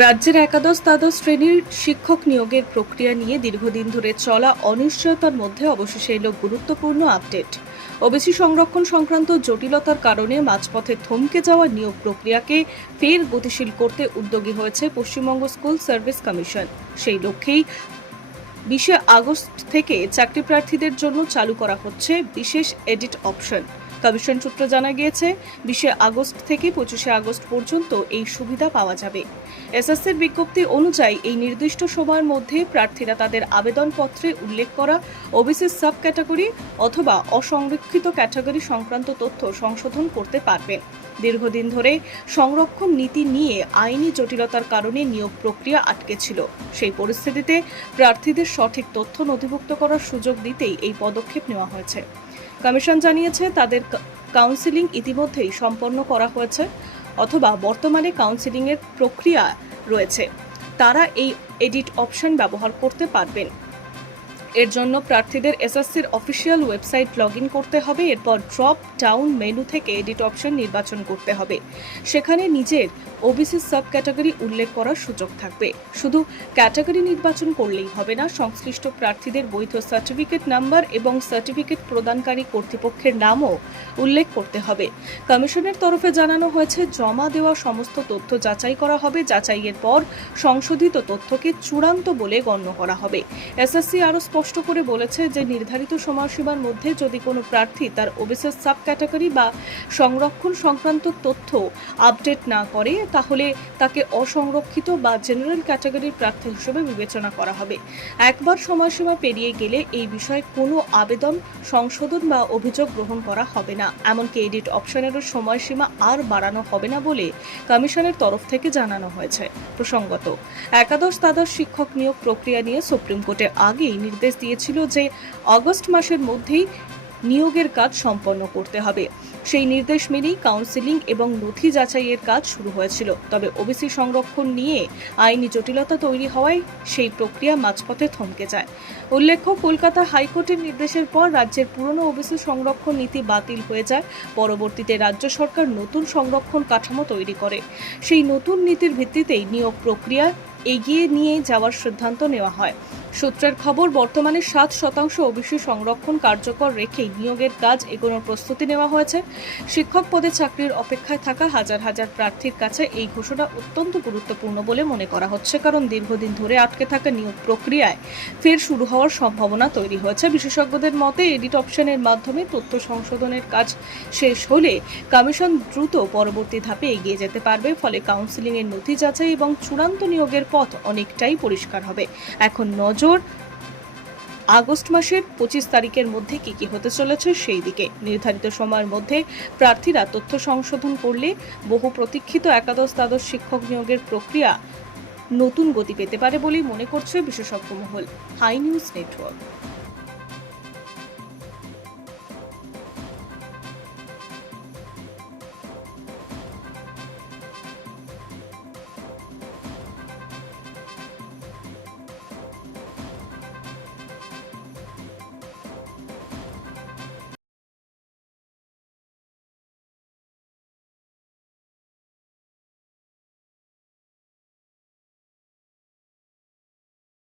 রাজ্যের একাদশ দ্বাদশ শ্রেণীর শিক্ষক নিয়োগের প্রক্রিয়া নিয়ে দীর্ঘদিন ধরে চলা অনিশ্চয়তার মধ্যে অবশেষে এলো গুরুত্বপূর্ণ আপডেট। ওবিসি সংরক্ষণ সংক্রান্ত জটিলতার কারণে মাঝপথে থমকে যাওয়া নিয়োগ প্রক্রিয়াকে ফের গতিশীল করতে উদ্যোগী হয়েছে পশ্চিমবঙ্গ স্কুল সার্ভিস কমিশন। সেই লক্ষ্যেই 20 আগস্ট থেকে চাকরি প্রার্থীদের জন্য চালু করা হচ্ছে বিশেষ এডিট অপশন। কমিশন সূত্রে জানা গিয়েছে 20 আগস্ট থেকে 25 আগস্ট পর্যন্ত এই সুবিধা পাওয়া যাবে। এসএসসির বিজ্ঞপ্তি অনুযায়ী এই নির্দিষ্ট সময়ের মধ্যে প্রার্থীরা তাদের আবেদনপত্রে উল্লেখ করা ওবিসি সাব ক্যাটাগরি অথবা অসংরক্ষিত ক্যাটাগরি সংক্রান্ত তথ্য সংশোধন করতে পারবেন। দীর্ঘদিন ধরে সংরক্ষণ নীতি নিয়ে আইনি জটিলতার কারণে নিয়োগ প্রক্রিয়া আটকে ছিল। সেই পরিস্থিতিতে প্রার্থীদের সঠিক তথ্য নথিভুক্ত করার সুযোগ দিতেই এই পদক্ষেপ নেওয়া হয়েছে। কমিশন জানিয়েছে তাদের কাউন্সেলিং ইতিমধ্যেই সম্পন্ন করা হয়েছে অথবা বর্তমানে কাউন্সেলিংয়ের প্রক্রিয়া রয়েছে। তারা এই এডিট অপশন ব্যবহার করতে পারবেন। এর জন্য প্রার্থীদের এসএসসির অফিসিয়াল ওয়েবসাইট লগইন করতে হবে। এরপর ড্রপ ডাউন মেনু থেকে এডিট অপশন নির্বাচন করতে হবে। সেখানে নিজের ওবিসি সাব ক্যাটাগরি উল্লেখ করার সুযোগ থাকবে। শুধু ক্যাটাগরি নির্বাচন করলেই হবে না, সংশ্লিষ্ট প্রার্থীদের বৈধ সার্টিফিকেট নাম্বার এবং সার্টিফিকেট প্রদানকারী কর্তৃপক্ষের নামও উল্লেখ করতে হবে। কমিশনের তরফে জানানো হয়েছে জমা দেওয়া সমস্ত তথ্য যাচাই করা হবে। যাচাইয়ের পর সংশোধিত তথ্যকে চূড়ান্ত বলে গণ্য করা হবে। এসএসসি আরও স্পষ্ট করে বলেছে যে নির্ধারিত সময়সীমার মধ্যে যদি কোনো প্রার্থী তার ওবিসি সাব ক্যাটাগরি বা সংরক্ষণ সংক্রান্ত তথ্য আপডেট না করে তাহলে তাকে অসংরক্ষিত বা জেনারেল ক্যাটাগরির প্রার্থী হিসেবে বিবেচনা করা হবে। একবার সময়সীমা পেরিয়ে গেলে এই বিষয়ে কোনো আবেদন, সংশোধন বা অভিযোগ গ্রহণ করা হবে না। এমনকি এডিট অপশনেরও সময়সীমা আর বাড়ানো হবে না বলে কমিশনের তরফ থেকে জানানো হয়েছে। প্রসঙ্গত, একাদশ দ্বাদশ শিক্ষক নিয়োগ প্রক্রিয়া নিয়ে সুপ্রিম কোর্টে আগেই নির্দেশ দিয়েছিল যে আগস্ট মাসের মধ্যেই নিয়োগের কাজ সম্পন্ন করতে হবে। সেই নির্দেশ মেনেই কাউন্সেলিং এবং নথি যাচাইয়ের কাজ শুরু হয়েছিল। তবে ওবিসি সংরক্ষণ নিয়ে আইনি জটিলতা তৈরি হওয়ায় সেই প্রক্রিয়া মাঝপথে থমকে যায়। উল্লেখ্য, কলকাতা হাইকোর্টের নির্দেশের পর রাজ্যের পুরনো ওবিসি সংরক্ষণ নীতি বাতিল হয়ে যায়। পরবর্তীতে রাজ্য সরকার নতুন সংরক্ষণ কাঠামো তৈরি করে। সেই নতুন নীতির ভিত্তিতেই নিয়োগ প্রক্রিয়া এগিয়ে নিয়ে যাওয়ার সিদ্ধান্ত নেওয়া হয়। সূত্রের খবর, বর্তমানে 7% ওবিসি সংরক্ষণ কার্যকর রেখেই নিয়োগের কাজ এগোনোর প্রস্তুতি নেওয়া হয়েছে। শিক্ষক পদে চাকরির অপেক্ষায় থাকা হাজার হাজার প্রার্থীর কাছে এই ঘোষণা অত্যন্ত গুরুত্বপূর্ণ বলে মনে করা হচ্ছে, কারণ দীর্ঘদিন ধরে আটকে থাকা নিয়োগ প্রক্রিয়ায় ফের শুরু হওয়ার সম্ভাবনা তৈরি হয়েছে। বিশেষজ্ঞদের মতে এডিট অপশনের মাধ্যমে তথ্য সংশোধনের কাজ শেষ হলে কমিশন দ্রুত পরবর্তী ধাপে এগিয়ে যেতে পারবে। ফলে কাউন্সেলিংয়ের নথি যাচাই এবং চূড়ান্ত নিয়োগের পথ অনেকটাই পরিষ্কার হবে। এখন নজর আগস্ট মাসের 25 তারিখের মধ্যে কি হতে চলেছে সেই দিকে। নির্ধারিত সময়ের মধ্যে প্রার্থীরা তথ্য সংশোধন করলে বহু প্রতীক্ষিত একাদশ দ্বাদশ শিক্ষক নিয়োগের প্রক্রিয়া নতুন গতি পেতে পারে বলেই মনে করছে বিশেষজ্ঞ মহল। Hi news network.